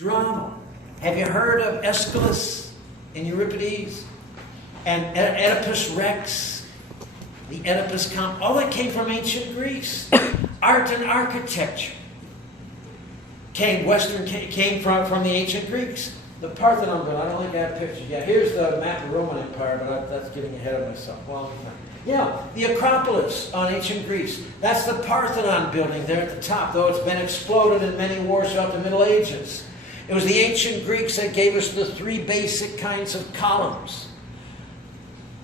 Drama. Have you heard of Aeschylus and Euripides? And Oedipus Rex? The Oedipus Complex? All that came from ancient Greece. Art and architecture came from the ancient Greeks. The Parthenon building, I don't think I have pictures. Yeah, here's the map of the Roman Empire, but that's getting ahead of myself. Well, yeah, the Acropolis on ancient Greece. That's the Parthenon building there at the top, though it's been exploded in many wars throughout the Middle Ages. It was the ancient Greeks that gave us the three basic kinds of columns.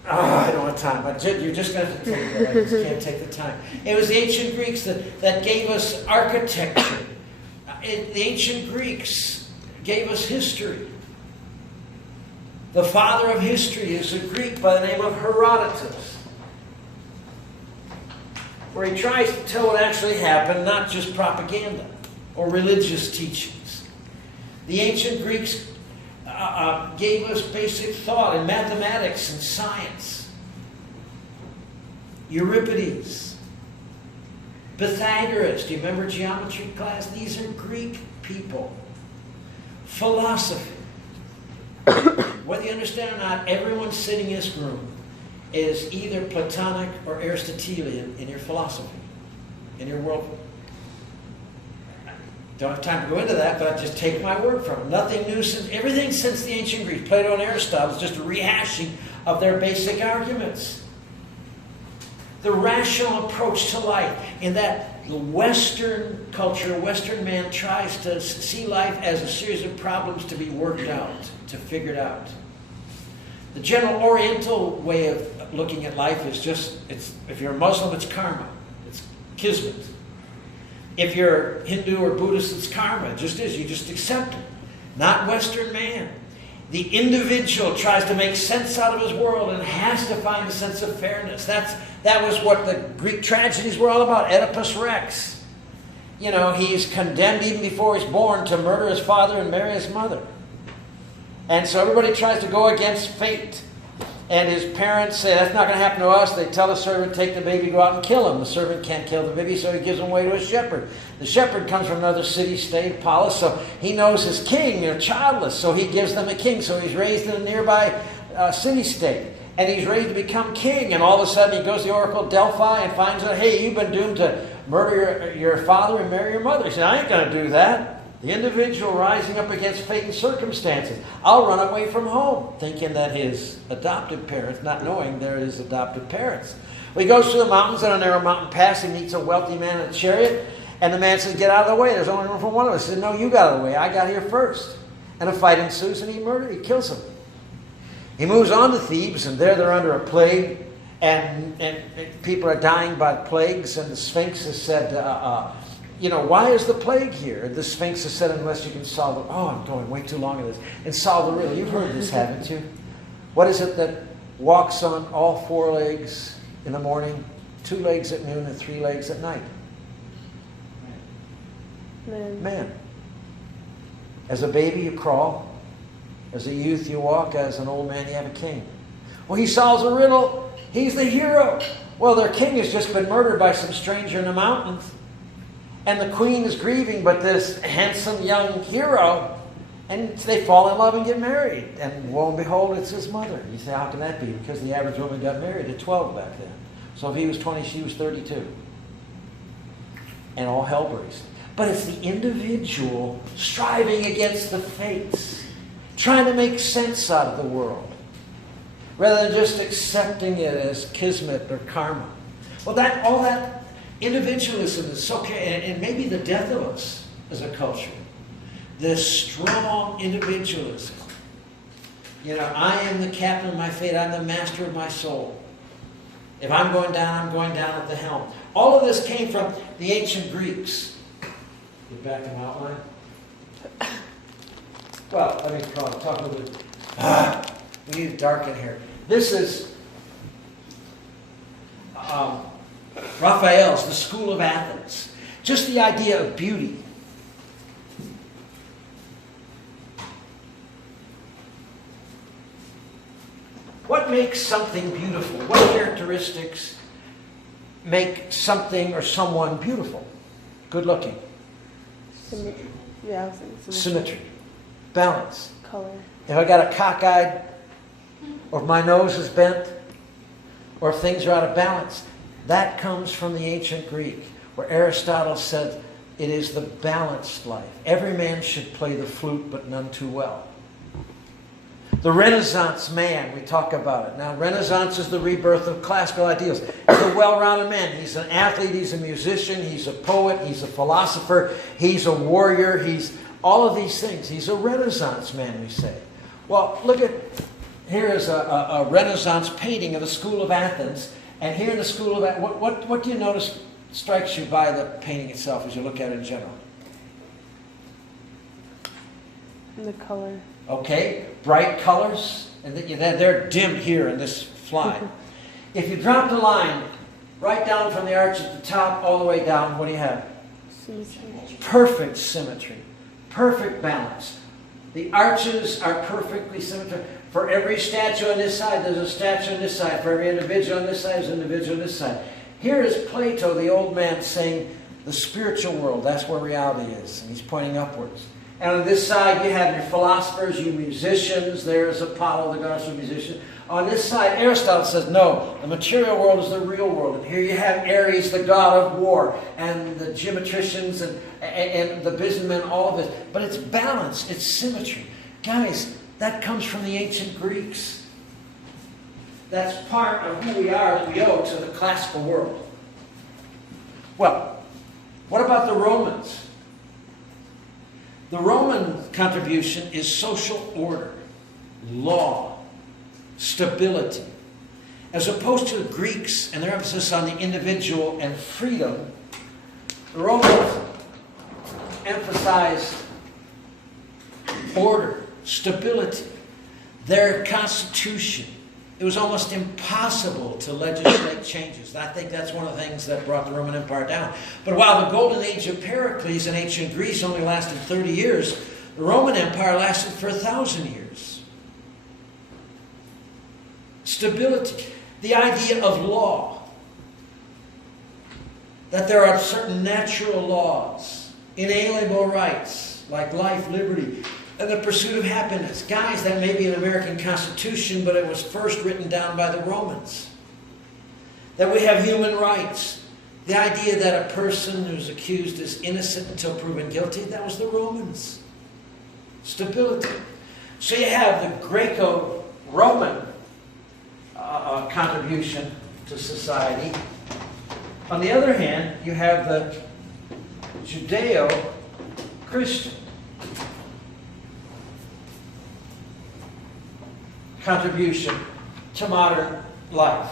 I don't have time, but you're just going to have to take it. I just can't take the time. It was the ancient Greeks that gave us architecture. The ancient Greeks gave us history. The father of history is a Greek by the name of Herodotus, where he tries to tell what actually happened, not just propaganda or religious teachings. The ancient Greeks gave us basic thought in mathematics and science. Euripides, Pythagoras, do you remember geometry class? These are Greek people. Philosophy. Whether you understand or not, everyone sitting in this room is either Platonic or Aristotelian in your philosophy, in your world. Don't have time to go into that, but I just take my word from it. Nothing new since, everything since the ancient Greeks, Plato and Aristotle, is just a rehashing of their basic arguments. The rational approach to life, in that the Western culture, Western man tries to see life as a series of problems to be worked out, to figure it out. The general Oriental way of looking at life is just, if you're a Muslim, it's karma. It's kismet. If you're Hindu or Buddhist, it's karma. It just is. You just accept it. Not Western man. The individual tries to make sense out of his world and has to find a sense of fairness. That was what the Greek tragedies were all about. Oedipus Rex. You know, he's condemned even before he's born to murder his father and marry his mother. And so everybody tries to go against fate. And his parents say, that's not going to happen to us. They tell the servant, take the baby, go out and kill him. The servant can't kill the baby, so he gives him away to a shepherd. The shepherd comes from another city-state, Polis, so he knows his king. They're childless, so he gives them a king. So he's raised in a nearby city-state. And he's ready to become king. And all of a sudden he goes to the oracle of Delphi and finds out, hey, you've been doomed to murder your father and marry your mother. He said, I ain't going to do that. The individual rising up against fate and circumstances. I'll run away from home, thinking that his adoptive parents, not knowing they're his adoptive parents. Well, he goes through the mountains on a narrow mountain pass. He meets a wealthy man in a chariot. And the man says, get out of the way. There's only room for one of us. He said, no, you got out of the way. I got here first. And a fight ensues, and he kills him. He moves on to Thebes, and there they're under a plague. And people are dying by plagues. And the Sphinx has said, you know, why is the plague here? The Sphinx has said, unless you can solve it. Oh, I'm going way too long in this. And solve the riddle. You've heard this, haven't you? What is it that walks on all four legs in the morning, 2 legs at noon, and 3 legs at night? Man. As a baby, you crawl. As a youth, you walk. As an old man, you have a king. Well, he solves a riddle. He's the hero. Well, their king has just been murdered by some stranger in the mountains. And the queen is grieving, but this handsome young hero, and they fall in love and get married. And lo and behold, it's his mother. You say, how can that be? Because the average woman got married at 12 back then. So if he was 20, she was 32. And all hell breaks. But it's the individual striving against the fates, trying to make sense out of the world, rather than just accepting it as kismet or karma. Well, all that individualism is so, and maybe the death of us as a culture. This strong individualism. You know, I am the captain of my fate. I'm the master of my soul. If I'm going down, I'm going down at the helm. All of this came from the ancient Greeks. Get back in outline. Well, let me talk a little bit. We need to darken here. This is Raphael's The School of Athens. Just the idea of beauty. What makes something beautiful? What characteristics make something or someone beautiful? Good looking. Symmetry. Yeah, I was saying Symmetry. Balance. Color. If I got a cockeyed, or if my nose is bent, or if things are out of balance, that comes from the ancient Greek, where Aristotle said it is the balanced life. Every man should play the flute, but none too well. The Renaissance man, we talk about it. Now, Renaissance is the rebirth of classical ideals. He's a well-rounded man. He's an athlete, he's a musician, he's a poet, he's a philosopher, he's a warrior, he's all of these things. He's a Renaissance man, we say. Well, look at, here is a Renaissance painting of the School of Athens. And here in the School of Athens, what do you notice strikes you by the painting itself as you look at it in general? The color. Okay, bright colors, and they're dim here in this slide. If you drop the line right down from the arch at the top all the way down, what do you have? Symmetry. Perfect symmetry, perfect balance. The arches are perfectly symmetrical. For every statue on this side, there's a statue on this side. For every individual on this side, there's an individual on this side. Here is Plato, the old man, saying the spiritual world, that's where reality is. And he's pointing upwards. And on this side, you have your philosophers, you musicians. There's Apollo, the goddess of musicians. On this side, Aristotle says, no, the material world is the real world. And here you have Ares, the god of war, and the geometricians and the businessmen, all of it. But it's balance, it's symmetry. Guys, that comes from the ancient Greeks. That's part of who we are that we owe to the classical world. Well, what about the Romans? The Roman contribution is social order, law, stability. As opposed to the Greeks and their emphasis on the individual and freedom, the Romans emphasized order, stability. Their constitution, it was almost impossible to legislate changes. I think that's one of the things that brought the Roman Empire down. But while the golden age of Pericles in ancient Greece only lasted 30 years, the Roman Empire lasted for 1,000 years. Stability. The idea of law. That there are certain natural laws, inalienable rights, like life, liberty, and the pursuit of happiness. Guys, that may be an American Constitution, but it was first written down by the Romans. That we have human rights. The idea that a person who's accused is innocent until proven guilty, that was the Romans. Stability. So you have the Greco-Roman contribution to society. On the other hand, you have the Judeo-Christian contribution to modern life.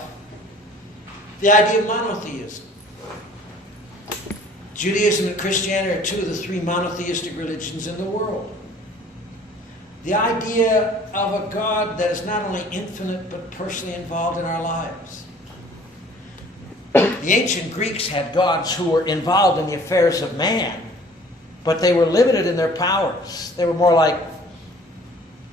The idea of monotheism. Judaism and Christianity are two of the three monotheistic religions in the world. The idea of a God that is not only infinite but personally involved in our lives. The ancient Greeks had gods who were involved in the affairs of man, but they were limited in their powers. They were more like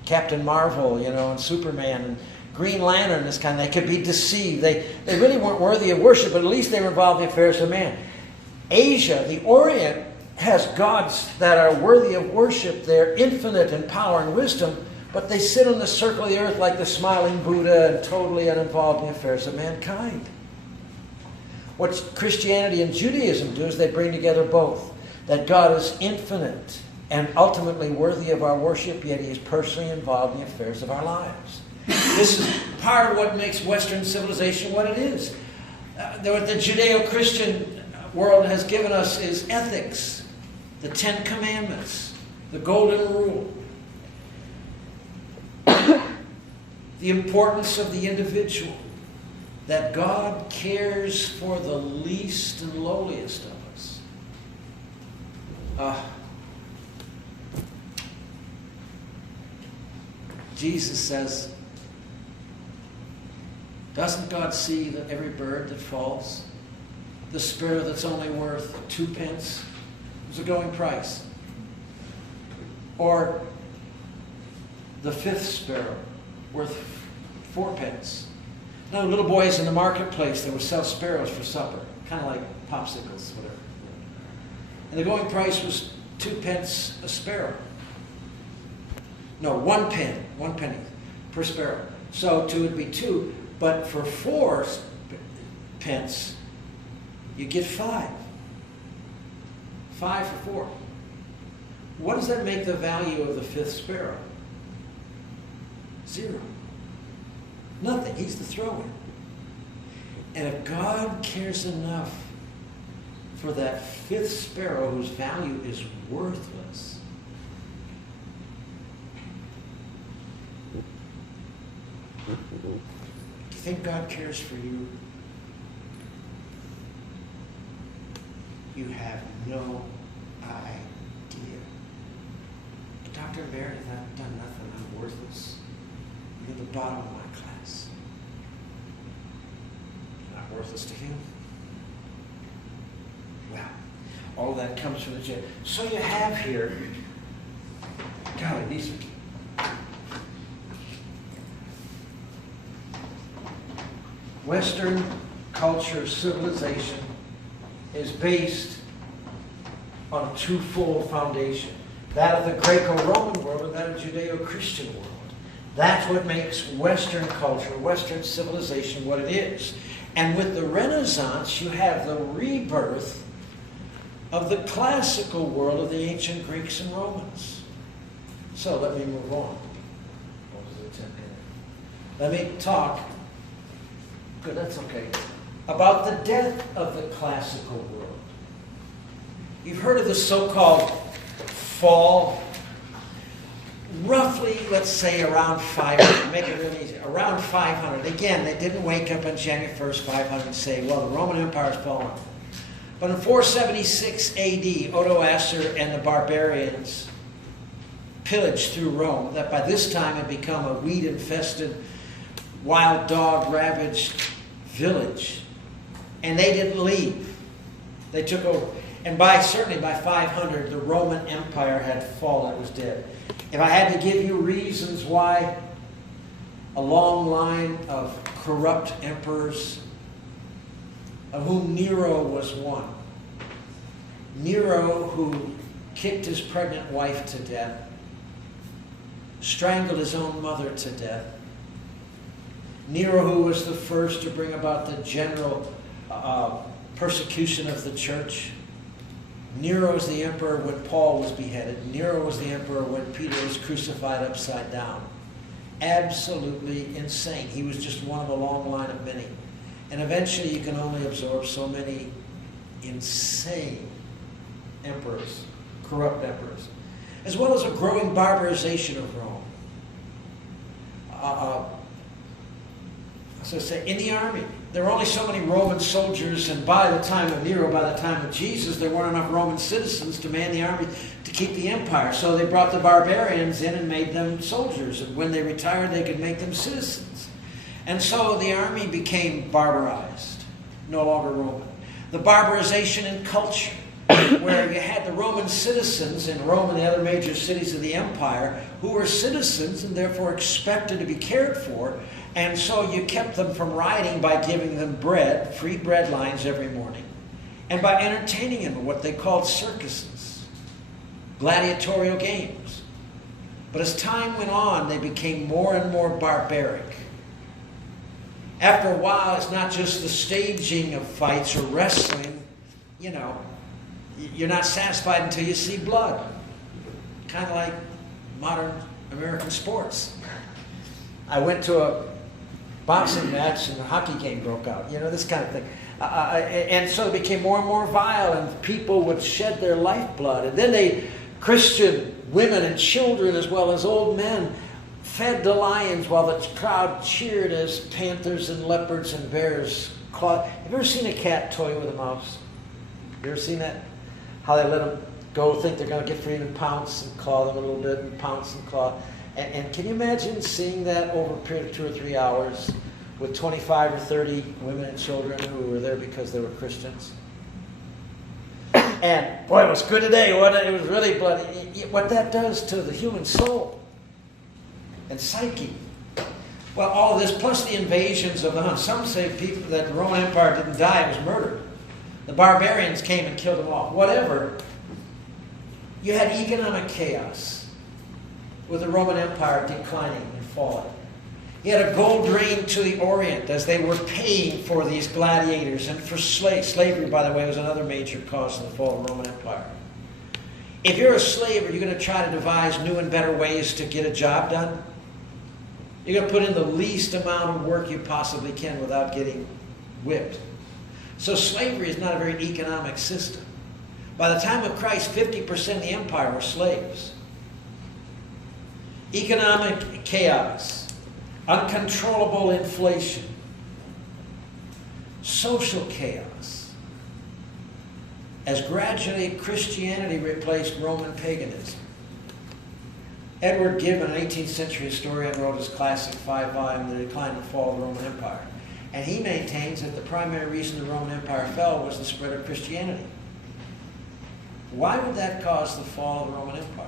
Captain Marvel, and Superman and Green Lantern, this kind of. They could be deceived. They really weren't worthy of worship, but at least they were involved in the affairs of man. Asia, the Orient, has gods that are worthy of worship. They're infinite in power and wisdom, but they sit on the circle of the earth like the smiling Buddha and totally uninvolved in the affairs of mankind. What Christianity and Judaism do is they bring together both. That God is infinite and ultimately worthy of our worship, yet He is personally involved in the affairs of our lives. This is part of what makes Western civilization what it is. What the Judeo-Christian world has given us is ethics, the Ten Commandments, the Golden Rule, the importance of the individual, that God cares for the least and lowliest of us. Jesus says, doesn't God see that every bird that falls, the sparrow that's only worth 2 pence is a going price? Or the 5th sparrow worth 4 pence? Now, little boys in the marketplace, they would sell sparrows for supper, kind of like popsicles, whatever. And the going price was 2 pence a sparrow. No, 1 penny per sparrow. So 2 would be 2, but for 4 pence, you get 5. 5 for 4. What does that make the value of the 5th sparrow? 0. Nothing. He's the throw-in. And if God cares enough for that 5th sparrow whose value is worthless, do you think God cares for you? You have no idea. But Dr. Meredith, I've done nothing. I'm worthless. You're the bottom of my class. You're not worthless to him. Well, all that comes from the jail. So you have here, golly, these are Western culture, civilization is based on a twofold foundation. That of the Greco-Roman world and that of Judeo-Christian world. That's what makes Western culture, Western civilization what it is. And with the Renaissance, you have the rebirth of the classical world of the ancient Greeks and Romans. So let me move on. Let me talk, good, that's okay, about the death of the classical world. You've heard of the so-called fall. Roughly, let's say around 500, make it really easy, around 500. Again, they didn't wake up on January 1st, 500 and say, well, the Roman Empire's fallen. But in 476 AD, Odoacer and the barbarians pillaged through Rome, that by this time had become a weed-infested, wild dog-ravaged village. And they didn't leave. They took over. And certainly by 500, the Roman Empire had fallen. It was dead. If I had to give you reasons why a long line of corrupt emperors, of whom Nero was one. Nero, who kicked his pregnant wife to death, strangled his own mother to death. Nero, who was the first to bring about the general persecution of the church. Nero was the emperor when Paul was beheaded. Nero was the emperor when Peter was crucified upside down. Absolutely insane. He was just one of a long line of many. And eventually you can only absorb so many insane emperors, corrupt emperors, as well as a growing barbarization of Rome. So say, in the army, there were only so many Roman soldiers, and by the time of Nero, by the time of Jesus, there weren't enough Roman citizens to man the army to keep the empire. So they brought the barbarians in and made them soldiers, and when they retired, they could make them citizens. And so the army became barbarized, no longer Roman. The barbarization in culture, where you had the Roman citizens in Rome and the other major cities of the empire who were citizens and therefore expected to be cared for. And so you kept them from rioting by giving them bread, free bread lines every morning, and by entertaining them in what they called circuses, gladiatorial games. But as time went on, they became more and more barbaric. After a while, it's not just the staging of fights or wrestling. You know, you're not satisfied until you see blood. Kind of like modern American sports. I went to a boxing match and a hockey game broke out. You know, this kind of thing. And so it became more and more vile, and people would shed their lifeblood. And then Christian women and children as well as old men fed the lions while the crowd cheered as panthers and leopards and bears clawed. Have you ever seen a cat toy with a mouse? You ever seen that? How they let them go, think they're going to get free and pounce and claw them a little bit and pounce and claw. And can you imagine seeing that over a period of 2 or 3 hours with 25 or 30 women and children who were there because they were Christians? And boy, it was good today. It was really bloody. What that does to the human soul and psyche. Well, all of this, plus the invasions of the Huns. Some say people that the Roman Empire didn't die, it was murdered. The barbarians came and killed them all. Whatever. You had economic chaos. with the Roman Empire declining and falling. You had a gold drain to the Orient as they were paying for these gladiators and for slavery, by the way, was another major cause of the fall of the Roman Empire. If you're a slave, are you going to try to devise new and better ways to get a job done? You're going to put in the least amount of work you possibly can without getting whipped. So slavery is not a very economic system. By the time of Christ, 50% of the empire were slaves. Economic chaos, uncontrollable inflation, social chaos, as gradually Christianity replaced Roman paganism. Edward Gibbon, an 18th century historian, wrote his classic 5-volume, The Decline and Fall of the Roman Empire. And he maintains that the primary reason the Roman Empire fell was the spread of Christianity. Why would that cause the fall of the Roman Empire?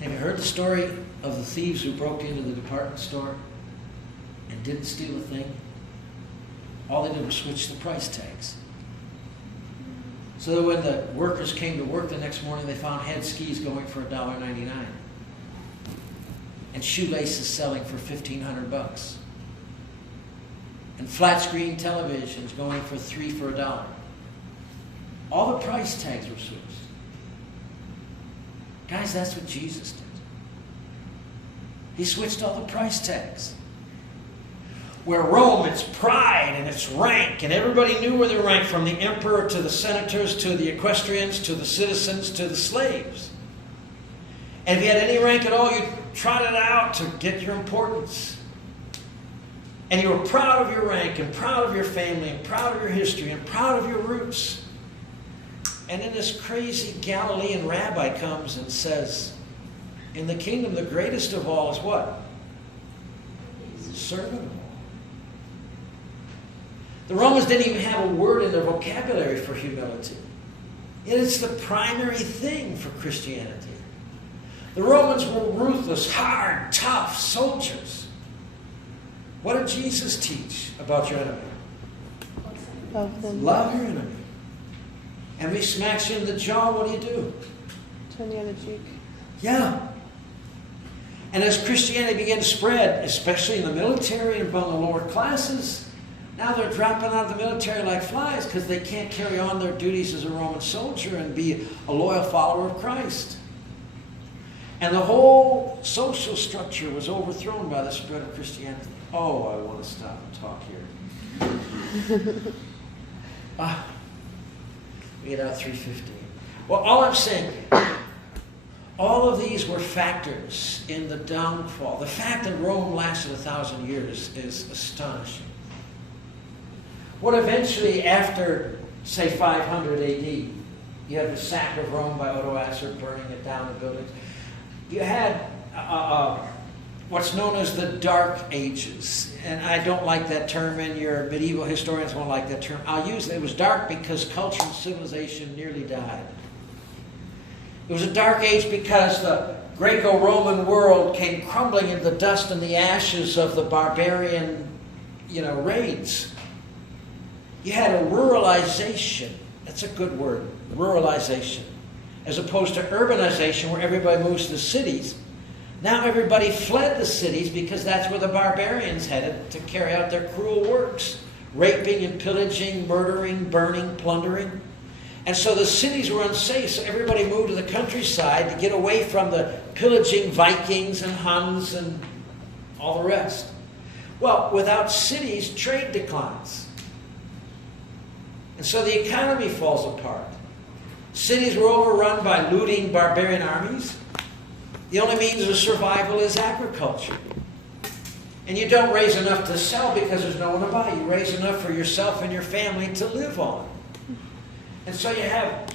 Have you heard the story of the thieves who broke into the department store and didn't steal a thing? All they did was switch the price tags. So that when the workers came to work the next morning, they found head skis going for $1.99 and shoelaces selling for $1,500 and flat screen televisions going for $3 for $1. All the price tags were switched. Guys, that's what Jesus did. He switched all the price tags. Where Rome, it's pride and it's rank, and everybody knew where they ranked, from the emperor to the senators to the equestrians to the citizens to the slaves. And if you had any rank at all, you trotted out to get your importance. And you were proud of your rank and proud of your family and proud of your history and proud of your roots. And then this crazy Galilean rabbi comes and says, in the kingdom, the greatest of all is what? Servant of all. The Romans didn't even have a word in their vocabulary for humility. Yet it's the primary thing for Christianity. The Romans were ruthless, hard, tough soldiers. What did Jesus teach about your enemy? Love them. Love your enemy. And if he smacks you in the jaw, what do? Turn the other cheek. Yeah. And as Christianity began to spread, especially in the military and among the lower classes, now they're dropping out of the military like flies because they can't carry on their duties as a Roman soldier and be a loyal follower of Christ. And the whole social structure was overthrown by the spread of Christianity. Oh, I want to stop and talk here. We get out 3:15. Well, all I'm saying, all of these were factors in the downfall. The fact that Rome lasted 1,000 years is astonishing. What eventually, after, say, 500 AD, you had the sack of Rome by Odoacer, burning it down, the buildings. You had what's known as the Dark Ages. And I don't like that term, and your medieval historians won't like that term. I'll use it. It was dark because culture and civilization nearly died. It was a dark age because the Greco-Roman world came crumbling into the dust and the ashes of the barbarian, raids. You had a ruralization. That's a good word, ruralization. As opposed to urbanization, where everybody moves to the cities. Now everybody fled the cities because that's where the barbarians headed to carry out their cruel works. Raping and pillaging, murdering, burning, plundering. And so the cities were unsafe, so everybody moved to the countryside to get away from the pillaging Vikings and Huns and all the rest. Well, without cities, trade declines. And so the economy falls apart. Cities were overrun by looting barbarian armies. The only means of survival is agriculture. And you don't raise enough to sell because there's no one to buy. You raise enough for yourself and your family to live on. And so you have,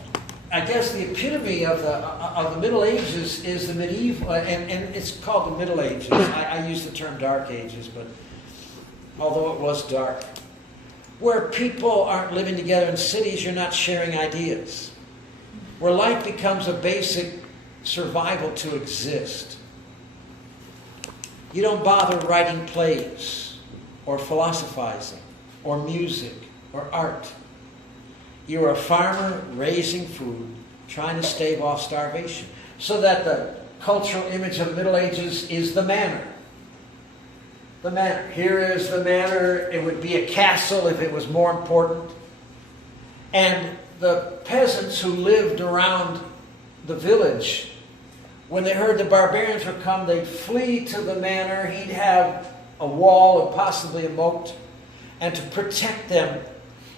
I guess, the epitome of the Middle Ages is the medieval, and it's called the Middle Ages. I use the term Dark Ages, but although it was dark. Where people aren't living together in cities, you're not sharing ideas. Where life becomes a basic survival to exist. You don't bother writing plays or philosophizing or music or art. You're a farmer raising food, trying to stave off starvation. So that the cultural image of the Middle Ages is the manor. The manor. Here is the manor. It would be a castle if it was more important. And the peasants who lived around the village, when they heard the barbarians would come, they'd flee to the manor. He'd have a wall and possibly a moat, and to protect them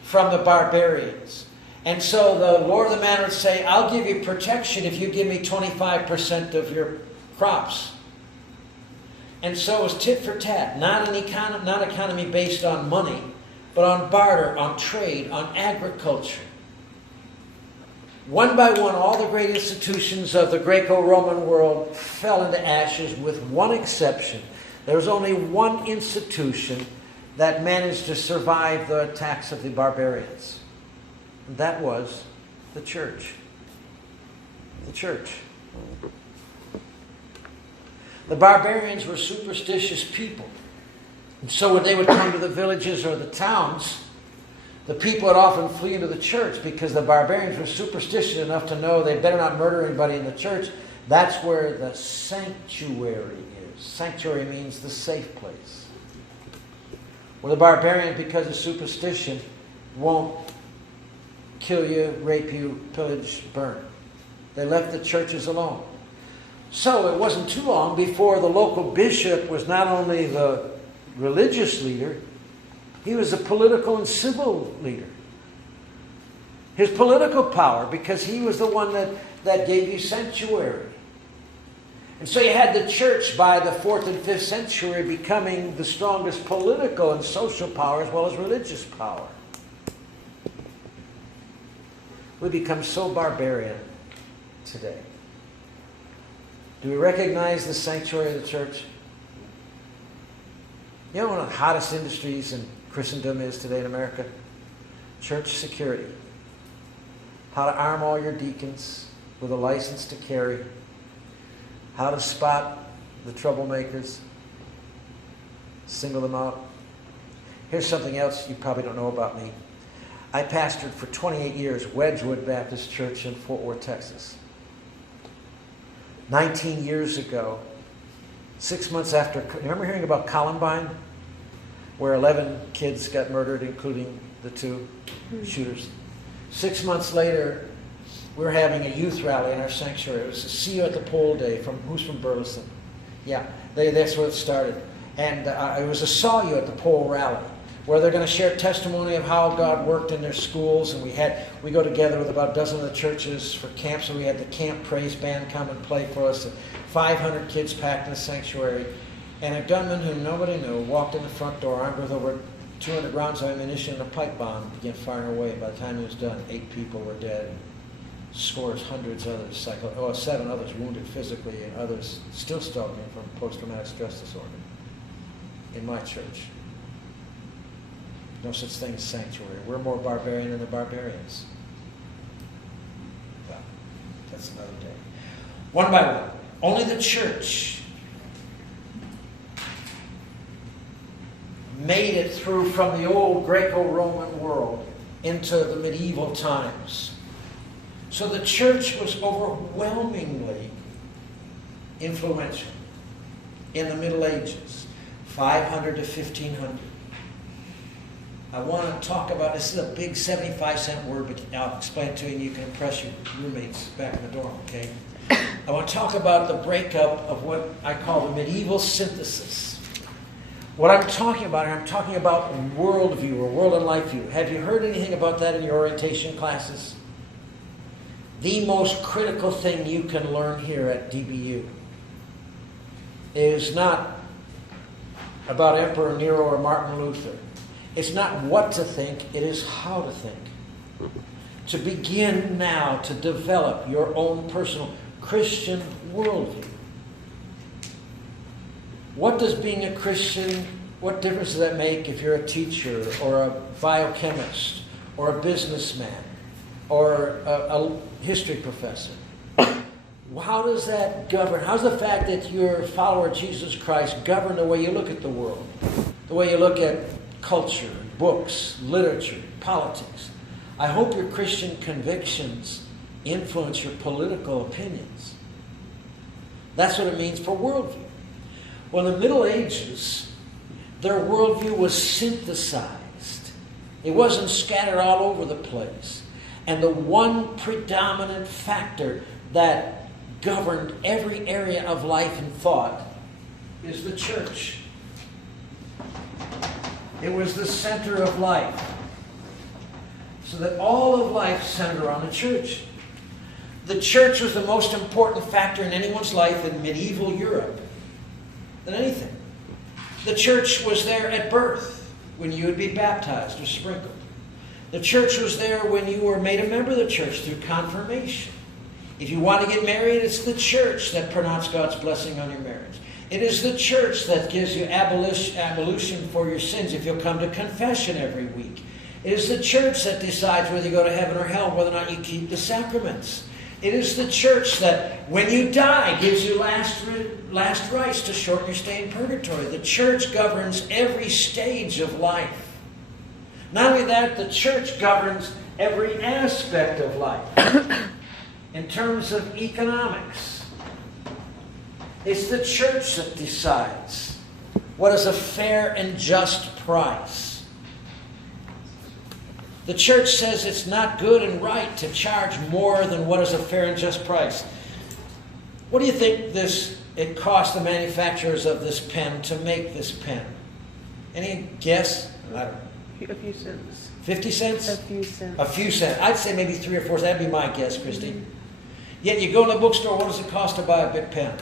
from the barbarians. And so the lord of the manor would say, I'll give you protection if you give me 25% of your crops. And so it was tit for tat, not an economy based on money, but on barter, on trade, on agriculture. One by one, all the great institutions of the Greco-Roman world fell into ashes with one exception. There was only one institution that managed to survive the attacks of the barbarians. And that was the church. The church. The barbarians were superstitious people. And so when they would come to the villages or the towns, the people would often flee into the church because the barbarians were superstitious enough to know they better not murder anybody in the church. That's where the sanctuary is. Sanctuary means the safe place. Where the barbarian, because of superstition, won't kill you, rape you, pillage, burn. They left the churches alone. So it wasn't too long before the local bishop was not only the religious leader, he was a political and civil leader. His political power, because he was the one that gave you sanctuary. And so you had the church by the 4th and 5th century becoming the strongest political and social power as well as religious power. We become so barbarian today. Do we recognize the sanctuary of the church? You know one of the hottest industries in Christendom is today in America? Church security. How to arm all your deacons with a license to carry. How to spot the troublemakers. Single them out. Here's something else you probably don't know about me. I pastored for 28 years Wedgwood Baptist Church in Fort Worth, Texas. 19 years ago, 6 months after, you remember hearing about Columbine? Where 11 kids got murdered, including the 2 shooters. 6 months later, we were having a youth rally in our sanctuary. It was a See You at the Pole Day. Who's from Burleson? Yeah, that's where it started. And it was a Saw You at the Pole rally, where they're going to share testimony of how God worked in their schools. And we go together with about a dozen of the churches for camps. And we had the camp praise band come and play for us. 500 kids packed in the sanctuary. And a gunman whom nobody knew walked in the front door armed with over 200 rounds of ammunition and a pipe bomb, began firing away. By the time he was done, 8 people were dead. Scores, hundreds others, 7 others wounded physically, and others still struggling from post-traumatic stress disorder. In my church. No such thing as sanctuary. We're more barbarian than the barbarians. Well, that's another day. One by one. Only the church made it through from the old Greco-Roman world into the medieval times. So the church was overwhelmingly influential in the Middle Ages, 500 to 1500. I want to talk about, this is a big 75-cent word, but I'll explain it to you and you can impress your roommates back in the dorm, okay? I want to talk about the breakup of what I call the medieval synthesis. What I'm talking about worldview or world and life view. Have you heard anything about that in your orientation classes? The most critical thing you can learn here at DBU is not about Emperor Nero or Martin Luther. It's not what to think, it is how to think. To begin now to develop your own personal Christian worldview. What does being a Christian, what difference does that make if you're a teacher or a biochemist or a businessman or a history professor? How does that govern? How's the fact that you're a follower of Jesus Christ govern the way you look at the world? The way you look at culture, books, literature, politics? I hope your Christian convictions influence your political opinions. That's what it means for worldview. Well, in the Middle Ages, their worldview was synthesized. It wasn't scattered all over the place. And the one predominant factor that governed every area of life and thought is the church. It was the center of life. So that all of life centered around the church. The church was the most important factor in anyone's life in medieval Europe than anything. The church was there at birth when you would be baptized or sprinkled. The church was there when you were made a member of the church through confirmation. If you want to get married, it's the church that pronounced God's blessing on your marriage. It is the church that gives you ablution for your sins if you'll come to confession every week. It is the church that decides whether you go to heaven or hell, whether or not you keep the sacraments. It is the church that, when you die, gives you last rites to shorten your stay in purgatory. The church governs every stage of life. Not only that, the church governs every aspect of life. In terms of economics, it's the church that decides what is a fair and just price. The church says it's not good and right to charge more than what is a fair and just price. What do you think it cost the manufacturers of this pen to make this pen? Any guess? I don't know. A few cents. 50 cents? A few cents. A few cents. I'd say maybe 3 or 4. That'd be my guess, Christy. Mm-hmm. Yet you go in the bookstore, what does it cost to buy a big pen?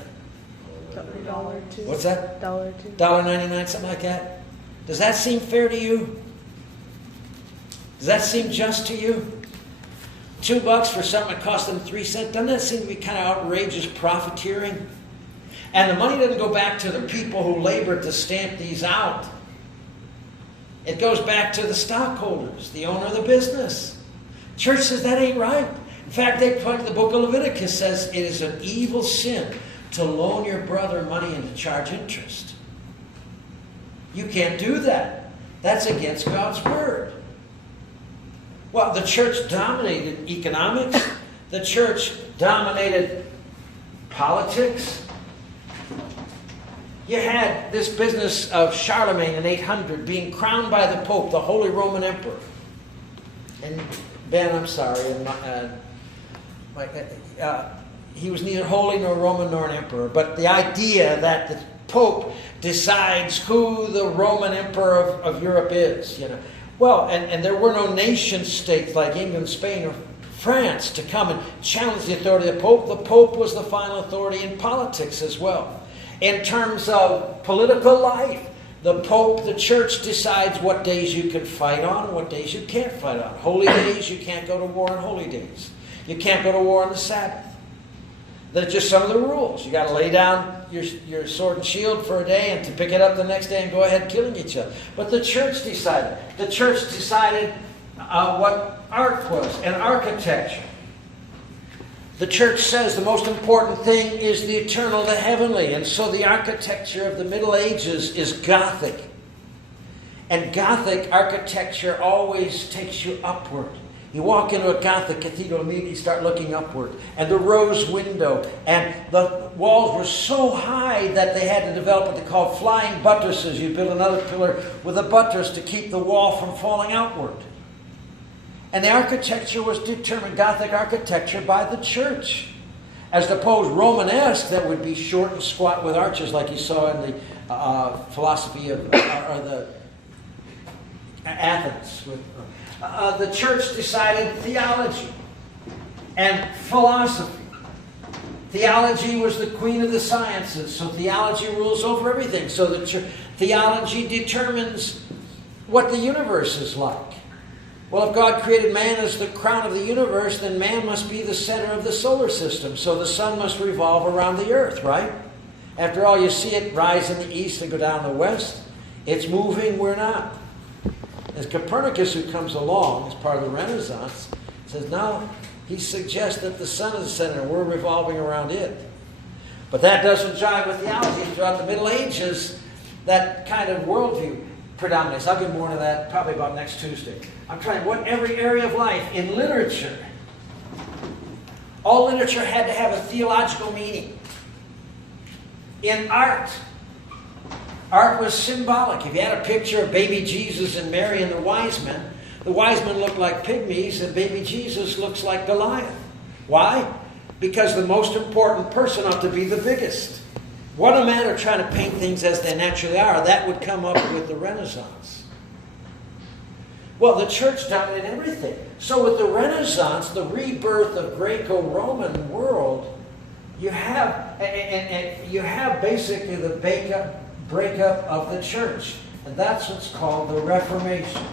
$1 or $2. What's that? $1 or $2. $1.99, something like that? Does that seem fair to you? Does that seem just to you? $2 for something that cost them 3 cents? Doesn't that seem to be kind of outrageous profiteering? And the money doesn't go back to the people who labored to stamp these out. It goes back to the stockholders, the owner of the business. Church says that ain't right. In fact, the book of Leviticus says it is an evil sin to loan your brother money and to charge interest. You can't do that. That's against God's word. Well, the church dominated economics. The church dominated politics. You had this business of Charlemagne in 800 being crowned by the Pope, the Holy Roman Emperor. And Ben, I'm sorry, he was neither holy nor Roman nor an emperor. But the idea that the Pope decides who the Roman Emperor of Europe is, Well, and there were no nation states like England, Spain, or France to come and challenge the authority of the Pope. The Pope was the final authority in politics as well. In terms of political life, the Pope, the church decides what days you can fight on and what days you can't fight on. Holy days, you can't go to war on holy days. You can't go to war on the Sabbath. That's just some of the rules. You got to lay down your sword and shield for a day and to pick it up the next day and go ahead killing each other. But the church decided. The church decided what art was and architecture. The church says the most important thing is the eternal, the heavenly. And so the architecture of the Middle Ages is Gothic. And Gothic architecture always takes you upward. You walk into a Gothic cathedral, immediately start looking upward. And the rose window. And the walls were so high that they had to develop what they call flying buttresses. You build another pillar with a buttress to keep the wall from falling outward. And the architecture was determined, Gothic architecture, by the church. As opposed Romanesque, that would be short and squat with arches like you saw in the philosophy of the Athens. The church decided theology and philosophy. Theology was the queen of the sciences, so theology rules over everything. So theology determines what the universe is like. Well, if God created man as the crown of the universe, then man must be the center of the solar system. So the sun must revolve around the earth, right? After all, you see it rise in the east and go down the west. It's moving, we're not. As Copernicus, who comes along as part of the Renaissance, says, no, he suggests that the sun is the center and we're revolving around it. But that doesn't jive with theology. Throughout the Middle Ages, that kind of worldview. predominates. I'll get more into that probably about next Tuesday. I'm trying what every area of life in literature. All literature had to have a theological meaning. In art, art was symbolic. If you had a picture of baby Jesus and Mary and the wise men looked like pygmies and baby Jesus looks like Goliath. Why? Because the most important person ought to be the biggest. What a matter of trying to paint things as they naturally are. That would come up with the Renaissance. Well, the church dominated everything. So with the Renaissance, the rebirth of Greco-Roman world, you have basically the breakup of the church. And that's what's called the Reformation.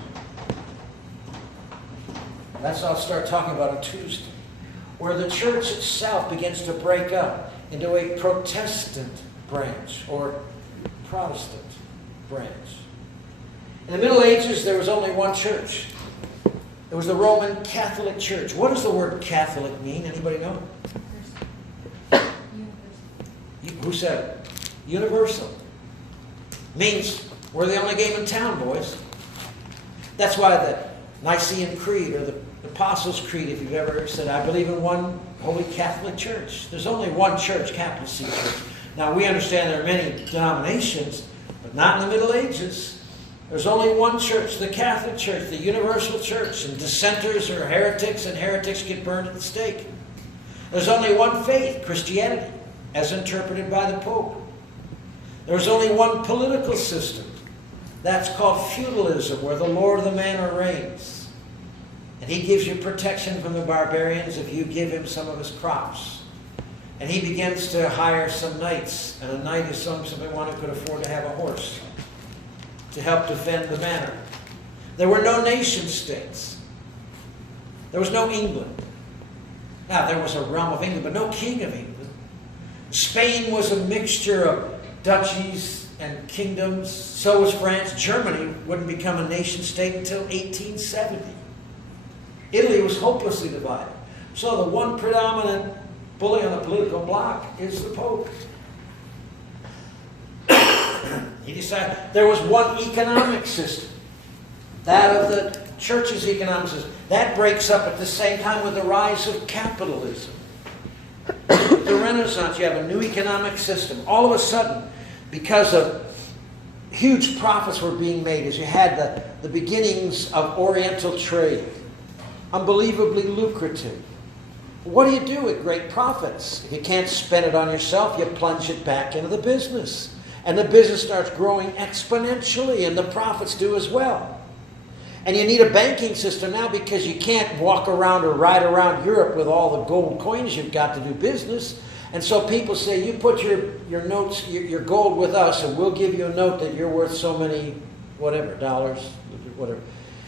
That's what I'll start talking about on Tuesday. Where the church itself begins to break up into a Protestant branch or Protestant branch. In the Middle Ages, there was only one church. It was the Roman Catholic Church. What does the word Catholic mean? Anybody know? Who said it? Universal. Means we're the only game in town, boys. That's why the Nicene Creed or the Apostles' Creed, if you've ever said, I believe in one Holy Catholic Church. There's only one church, capital C Church. Now, we understand there are many denominations, but not in the Middle Ages. There's only one church, the Catholic Church, the Universal Church, and dissenters are heretics, and heretics get burned at the stake. There's only one faith, Christianity, as interpreted by the Pope. There's only one political system. That's called feudalism, where the lord of the manor reigns. And he gives you protection from the barbarians if you give him some of his crops. And he begins to hire some knights. And a knight is someone who could afford to have a horse to help defend the manor. There were no nation states. There was no England. Now, there was a realm of England, but no king of England. Spain was a mixture of duchies and kingdoms. So was France. Germany wouldn't become a nation state until 1870. Italy was hopelessly divided. So the one predominant bully on the political block is the Pope. He decided there was one economic system, that of the church's economic system. That breaks up at the same time with the rise of capitalism. With the Renaissance, you have a new economic system. All of a sudden, because of huge profits were being made as you had the beginnings of Oriental trade, unbelievably lucrative. What do you do with great profits? If you can't spend it on yourself, you plunge it back into the business. And the business starts growing exponentially, and the profits do as well. And you need a banking system now because you can't walk around or ride around Europe with all the gold coins you've got to do business. And so people say, you put your notes, your gold with us, and we'll give you a note that you're worth so many, whatever, dollars, whatever.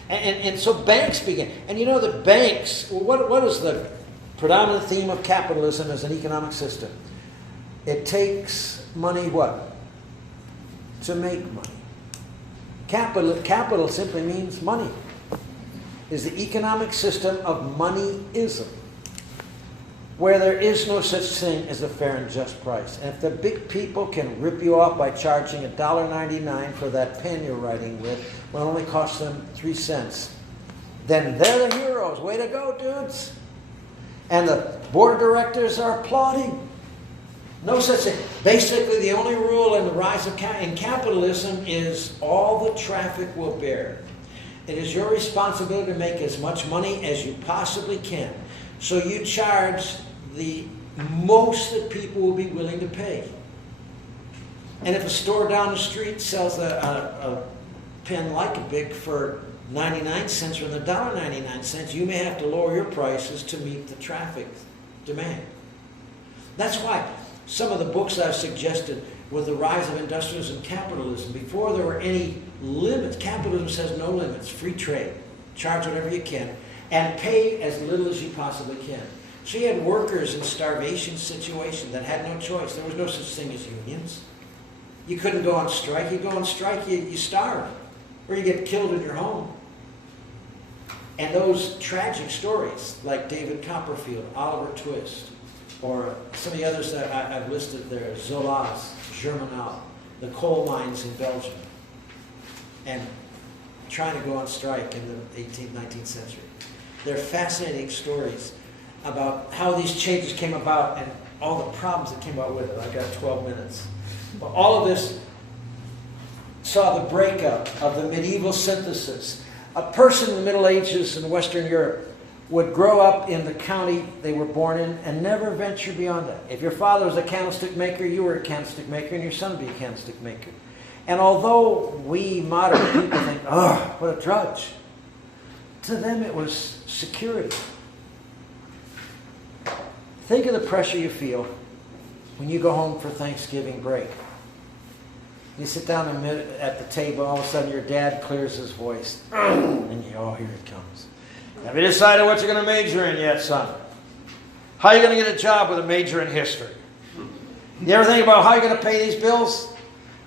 And so banks begin. And you know that banks, well, what is the predominant theme of capitalism as an economic system? It takes money what? To make money. Capital simply means money. Is the economic system of moneyism, where there is no such thing as a fair and just price. And if the big people can rip you off by charging $1.99 for that pen you're writing with, when it only costs them 3 cents, then they're the heroes. Way to go, dudes. And the board of directors are applauding. No such thing. Basically, the only rule in the rise of in capitalism is all the traffic will bear. It is your responsibility to make as much money as you possibly can. So you charge the most that people will be willing to pay. And if a store down the street sells a pen like a Bic for 99 cents or the $1.99, you may have to lower your prices to meet the traffic demand. That's why some of the books I've suggested with the rise of industrialism and capitalism, before there were any limits, capitalism says no limits, free trade, charge whatever you can, and pay as little as you possibly can. So you had workers in starvation situations that had no choice. There was no such thing as unions. You couldn't go on strike. You go on strike, you starve, or you get killed in your home. And those tragic stories, like David Copperfield, Oliver Twist, or some of the others that I've listed there, Zola's, Germinal, the coal mines in Belgium. and trying to go on strike in the 18th, 19th century. They're fascinating stories about how these changes came about and all the problems that came about with it. I've got 12 minutes. But all of this saw the breakup of the medieval synthesis. A person in the Middle Ages in Western Europe would grow up in the county they were born in and never venture beyond that. If your father was a candlestick maker, you were a candlestick maker, and your son would be a candlestick maker. And although we modern people think, oh, what a drudge, to them it was security. Think of the pressure you feel when you go home for Thanksgiving break. You sit down at the table, all of a sudden your dad clears his voice. And you, oh, here it comes. Have you decided what you're going to major in yet, son? How are you going to get a job with a major in history? You ever think about how you're going to pay these bills?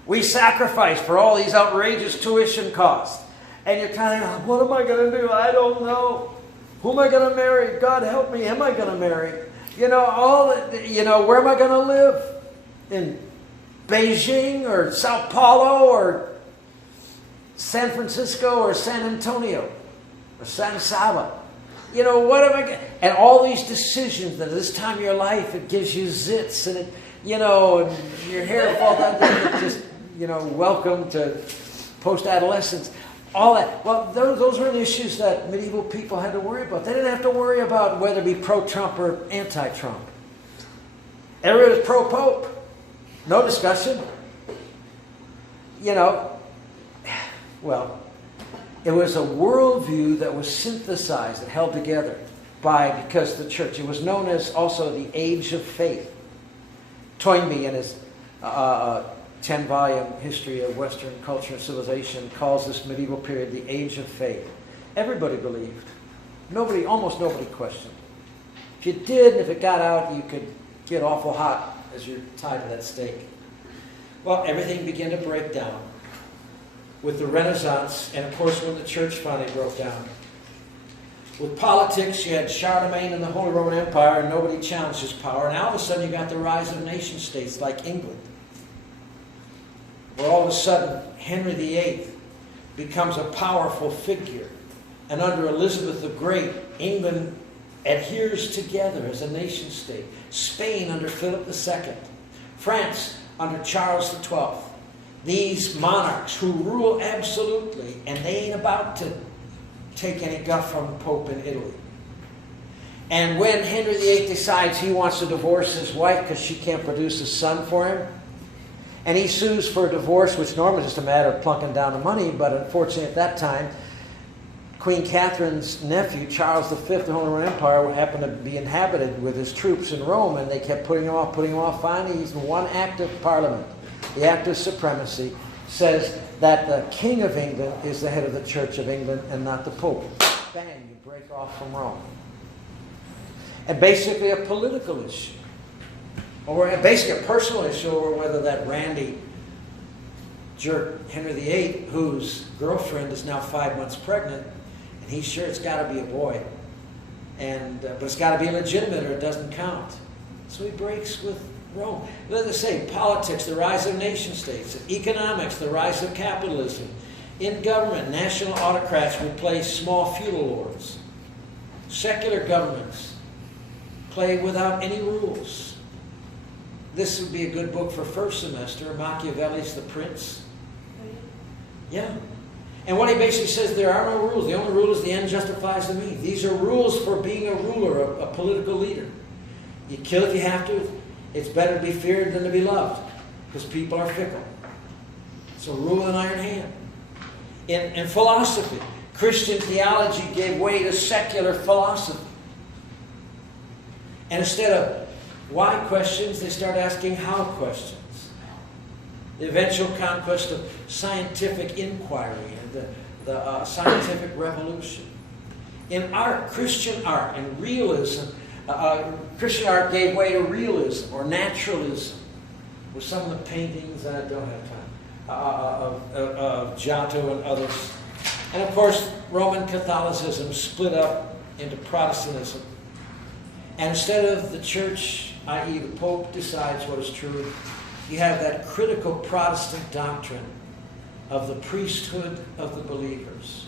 We sacrifice for all these outrageous tuition costs. And you're kind of, what am I going to do? I don't know. Who am I going to marry? God help me. Am I going to marry? You know, where am I going to live? In Beijing or Sao Paulo or San Francisco or San Antonio or San Saba? You know, what am I going to... And all these decisions that at this time of your life, it gives you zits and it, you know, and your hair falls out there. Just, you know, welcome to post-adolescence. All that. Well, those were the issues that medieval people had to worry about. They didn't have to worry about whether to be pro-Trump or anti-Trump. Everybody was pro-Pope. No discussion. You know, well, it was a worldview that was synthesized and held together because the church. It was known as also the Age of Faith. Toynbee in his 10-volume History of Western Culture and Civilization calls this medieval period the Age of Faith. Everybody believed. Almost nobody questioned. If you did, and if it got out, you could get awful hot as you're tied to that stake. Well, everything began to break down with the Renaissance, and of course when the church finally broke down. With politics, you had Charlemagne and the Holy Roman Empire, and nobody challenged his power. And all of a sudden you got the rise of nation states like England, where all of a sudden Henry VIII becomes a powerful figure. And under Elizabeth the Great, England adheres together as a nation state. Spain under Philip II. France under Charles XII. These monarchs who rule absolutely, and they ain't about to take any guff from the Pope in Italy. And when Henry VIII decides he wants to divorce his wife because she can't produce a son for him, and he sues for a divorce, which normally is just a matter of plunking down the money, but unfortunately at that time, Queen Catherine's nephew, Charles V of the Holy Roman Empire, happened to be inhabited with his troops in Rome, and they kept putting him off. Finally, he's in one act of Parliament. The Act of Supremacy says that the King of England is the head of the Church of England and not the Pope. Bang, you break off from Rome. And basically a political issue, or basically a personal issue over whether that randy jerk Henry VIII, whose girlfriend is now 5 months pregnant, and he's sure it's got to be a boy, but it's got to be legitimate or it doesn't count. So he breaks with Rome. Let us say politics, the rise of nation states; economics, the rise of capitalism; in government, national autocrats replace small feudal lords; secular governments play without any rules. This would be a good book for first semester, Machiavelli's The Prince. Yeah. And what he basically says, there are no rules. The only rule is the end justifies the means. These are rules for being a ruler, a political leader. You kill if you have to. It's better to be feared than to be loved, because people are fickle. So rule an iron hand. In philosophy, Christian theology gave way to secular philosophy. And instead of why questions, they start asking how questions. The eventual conquest of scientific inquiry and the scientific revolution. In art, Christian art and realism, Christian art gave way to realism or naturalism, with some of the paintings, I don't have time, of Giotto and others. And of course, Roman Catholicism split up into Protestantism. And instead of the church, i.e. the Pope, decides what is true, you have that critical Protestant doctrine of the priesthood of the believers.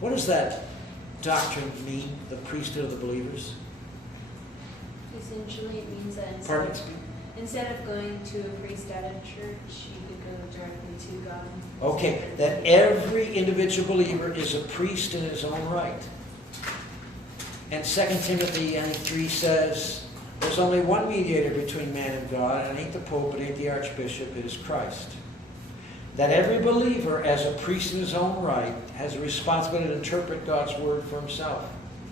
What does that doctrine mean, the priesthood of the believers? Essentially, it means that Pardon? instead of going to a priest at a church, you could go directly to God. Okay, that every individual believer is a priest in his own right. And 2 Timothy 3 says, there's only one mediator between man and God, and it ain't the Pope, it ain't the Archbishop, it is Christ. That every believer, as a priest in his own right, has a responsibility to interpret God's word for himself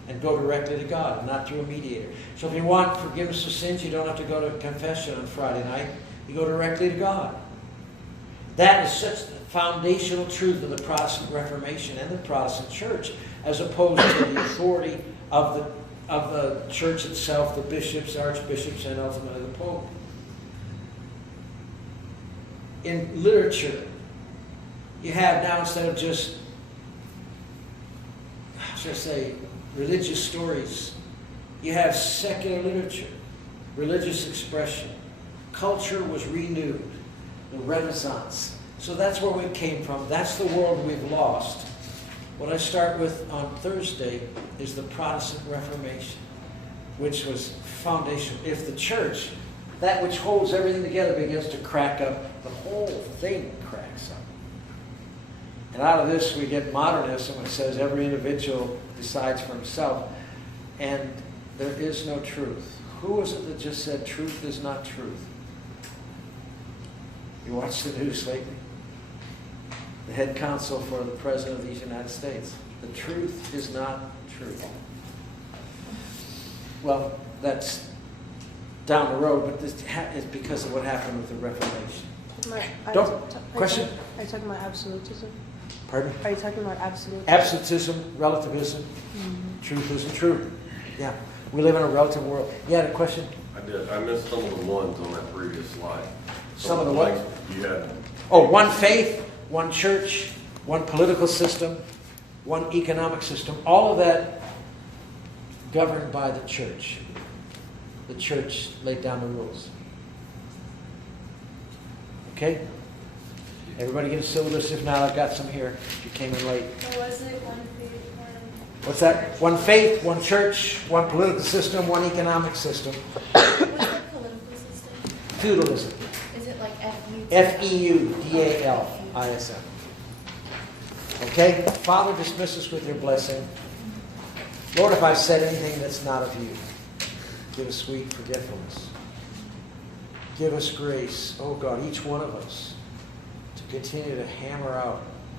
and go directly to God, and not through a mediator. So if you want forgiveness of sins, you don't have to go to confession on Friday night. You go directly to God. That is such the foundational truth of the Protestant Reformation and the Protestant Church, as opposed to the authority of the church itself, the bishops, archbishops, and ultimately the Pope. In literature, you have now, instead of just, how should I say, religious stories, you have secular literature, religious expression. Culture was renewed, the Renaissance. So that's where we came from. That's the world we've lost. What I start with on Thursday is the Protestant Reformation, which was foundational. If the church, that which holds everything together, begins to crack up, the whole thing cracks up. And out of this we get modernism, which says every individual decides for himself. And there is no truth. Who was it that just said truth is not truth? You watch the news lately? The head counsel for the President of the United States. The truth is not truth. Well, that's down the road, but this is because of what happened with the Reformation. Question? Are you talking about absolutism? Pardon? Are you talking about absolutism? Absolutism, relativism. Truth isn't true. Yeah. We live in a relative world. You had a question? I did. I missed some of the ones on that previous slide. Some of the what? You had. Oh, one faith, one church, one political system, one economic system. All of that governed by the church. The church laid down the rules. Okay? Everybody get a syllabus? If not, I've got some here. You came in late. So was it one faith, one... What's that? One faith, one church, one political system, one economic system. What's the political system? Feudalism. Is it like FEU? F-E-U-D-A-L-I-S-M. Okay? Father, dismiss us with your blessing. Lord, if I've said anything that's not of you, give us sweet forgetfulness. Give us grace, oh God, each one of us, to continue to hammer out